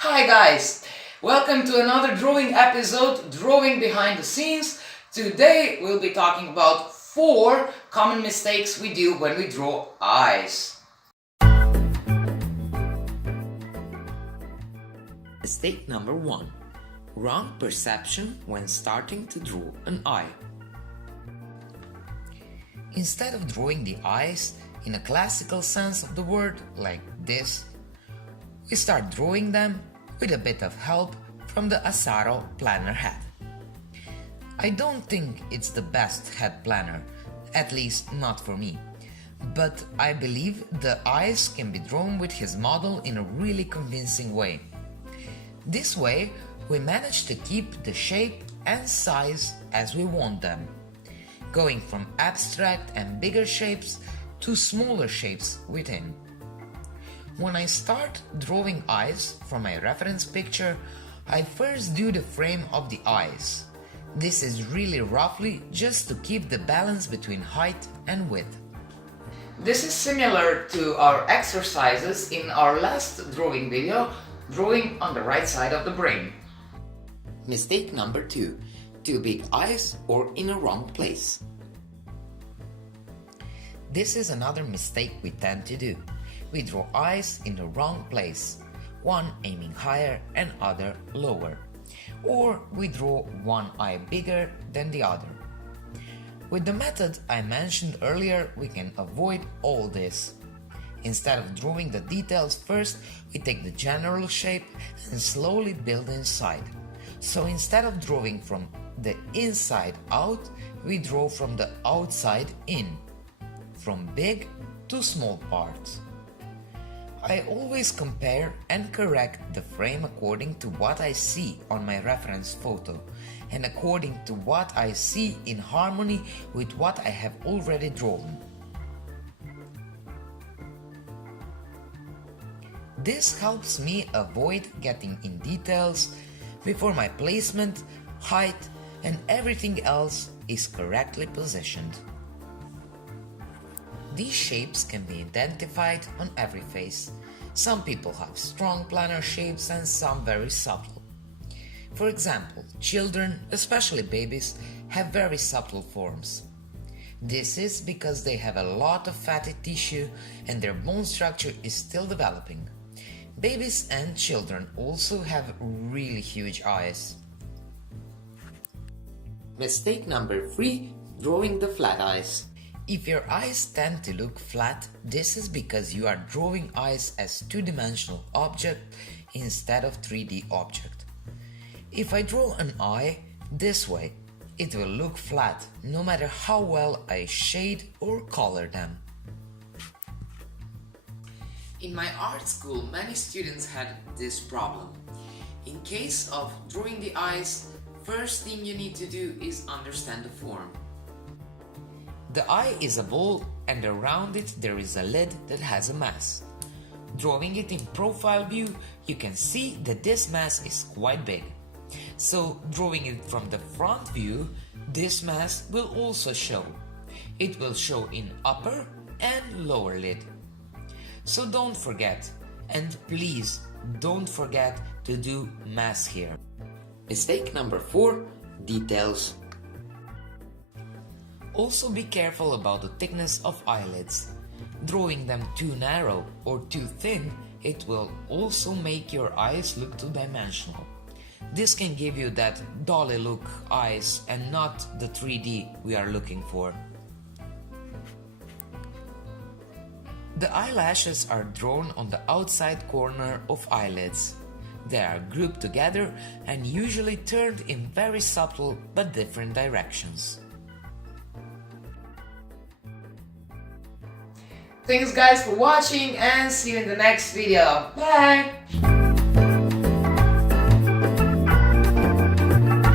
Hi guys! Welcome to another drawing episode, Drawing Behind the Scenes. Today we'll be talking about 4 common mistakes we do when we draw eyes. Mistake number 1. Wrong perception when starting to draw an eye. Instead of drawing the eyes in a classical sense of the word, like this, we start drawing them with a bit of help from the Asaro planner head. I don't think it's the best head planner, at least not for me, but I believe the eyes can be drawn with his model in a really convincing way. This way, we manage to keep the shape and size as we want them, going from abstract and bigger shapes to smaller shapes within. When I start drawing eyes from my reference picture, I first do the frame of the eyes. This is really roughly just to keep the balance between height and width. This is similar to our exercises in our last drawing video, drawing on the right side of the brain. Mistake number 2. Too big eyes or in a wrong place. This is another mistake we tend to do. We draw eyes in the wrong place, one aiming higher and other lower. Or we draw one eye bigger than the other. With the method I mentioned earlier, we can avoid all this. Instead of drawing the details first, we take the general shape and slowly build inside. So instead of drawing from the inside out, we draw from the outside in, from big to small parts. I always compare and correct the frame according to what I see on my reference photo and according to what I see in harmony with what I have already drawn. This helps me avoid getting in details before my placement, height, and everything else is correctly positioned. These shapes can be identified on every face. Some people have strong planar shapes and some very subtle. For example, children, especially babies, have very subtle forms. This is because they have a lot of fatty tissue and their bone structure is still developing. Babies and children also have really huge eyes. Mistake number 3. Drawing the flat eyes. If your eyes tend to look flat, this is because you are drawing eyes as two-dimensional object instead of 3D object. If I draw an eye this way, it will look flat no matter how well I shade or color them. In my art school, many students had this problem. In case of drawing the eyes, first thing you need to do is understand the form. The eye is a ball and around it there is a lid that has a mass. Drawing it in profile view, you can see that this mass is quite big. So drawing it from the front view, this mass will also show. It will show in upper and lower lid. So don't forget, and please don't forget to do mass here. Mistake number 4. Details. Also be careful about the thickness of eyelids. Drawing them too narrow or too thin, it will also make your eyes look two-dimensional. This can give you that dolly look eyes and not the 3D we are looking for. The eyelashes are drawn on the outside corner of eyelids. They are grouped together and usually turned in very subtle but different directions. Thanks guys for watching and see you in the next video. Bye!